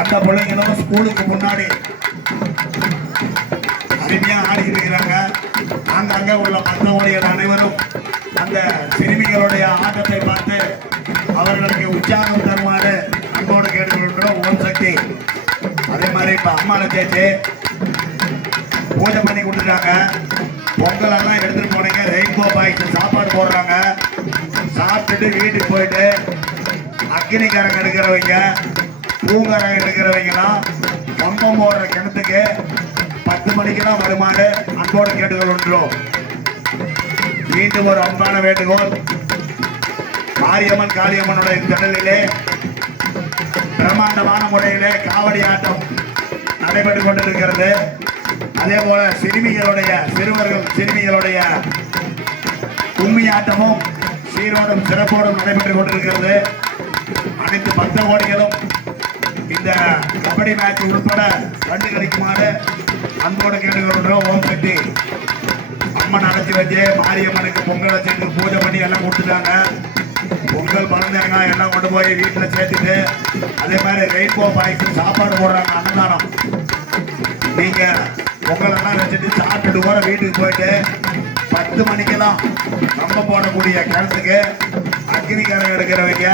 அந்த பிள்ளைங்களும் ஸ்கூலுக்கு முன்னாடி அருமையா ஆடிக்கிட்டு இருக்கிறாங்க. அங்கங்க உள்ள மற்றவர்கள் அனைவரும் அந்த சிறுமிகளுடைய ஆட்டத்தை பார்த்து அவர்களுக்கு உற்சாகம் தருமாறு அன்போடு கேட்டுக்கொள்கிறோம். ஓம் சக்தி. அதே மாதிரி இப்ப அம்மா சேச்சு பூஜை பண்ணி கொடுத்துட்டாங்க. பொங்கல் எல்லாம் எடுத்துட்டு போனீங்க. ரெயின்போ பாய்ச்சி சாப்பாடு போடுறாங்க. சாப்பிட்டுட்டு வீட்டுக்கு போயிட்டு அக்னிக்காரங்க எடுக்கிறவங்க பூங்காரங்க எடுக்கிறவங்கலாம் கம்பம் போடுற கிணத்துக்கு 10 மணிக்கெல்லாம் வருமாறு அன்போடு கேட்டுக்கொள்கிறோம். மீண்டும் ஒரு அன்பான வேண்டுகோள். மாரியம்மன் காளியம்மனுடைய திடலிலே பிரம்மாண்டமான முறையிலே காவடி ஆட்டம் நடைபெற்றுக் கொண்டிருக்கிறது. அதே போல சிறுமிகளுடைய கும்மி ஆட்டமும் சீரோடும் சிறப்போடும் நடைபெற்றுக் கொண்டிருக்கிறது. அனைத்து பக்த கோடிகளும் இந்த கபடி மேட்ச் உட்பட கண்டு கிடைக்குமாறு அன்போடு கேட்டுக்கொள்கிறோம். ஓம் சக்தி. அம்மன் அடைச்சி வச்சு மாரியம்மனுக்கு பொங்கல் வச்சுட்டு பூஜை பண்ணி எல்லாம் கொடுத்துட்டாங்க. பொங்கல் பழந்தேங்க எல்லாம் கொண்டு போய் வீட்டில் சேர்த்துட்டு அதே மாதிரி ரெயின்போ பாய்க்கு சாப்பாடு போடுறாங்க. அன்னதானம். நீங்க பொங்கல் எல்லாம் வச்சுட்டு சாப்பிட்டுட்டு கூட வீட்டுக்கு போயிட்டு 10 மணிக்கெல்லாம் கம்பம் போடக்கூடிய கிணத்துக்கு அக்னிக்காரங்க எடுக்கிறவங்க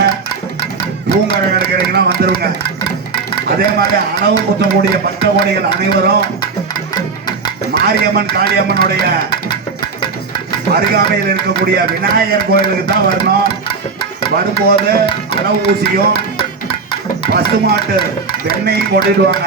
பூங்காரங்க எடுக்கிறவங்கலாம் வந்துருங்க. அதே மாதிரி அளவு குத்தக்கூடிய பக்த கோடிகள் அனைவரும் மாரியம்மன் காளியம்மனுடைய அருகாமையில் இருக்கக்கூடிய விநாயகர் கோயிலுக்கு தான் வரணும். வரும்போது அளவு ஊசியும் பசுமாட்டு வெண்ணையும் கொண்டுடுவாங்க.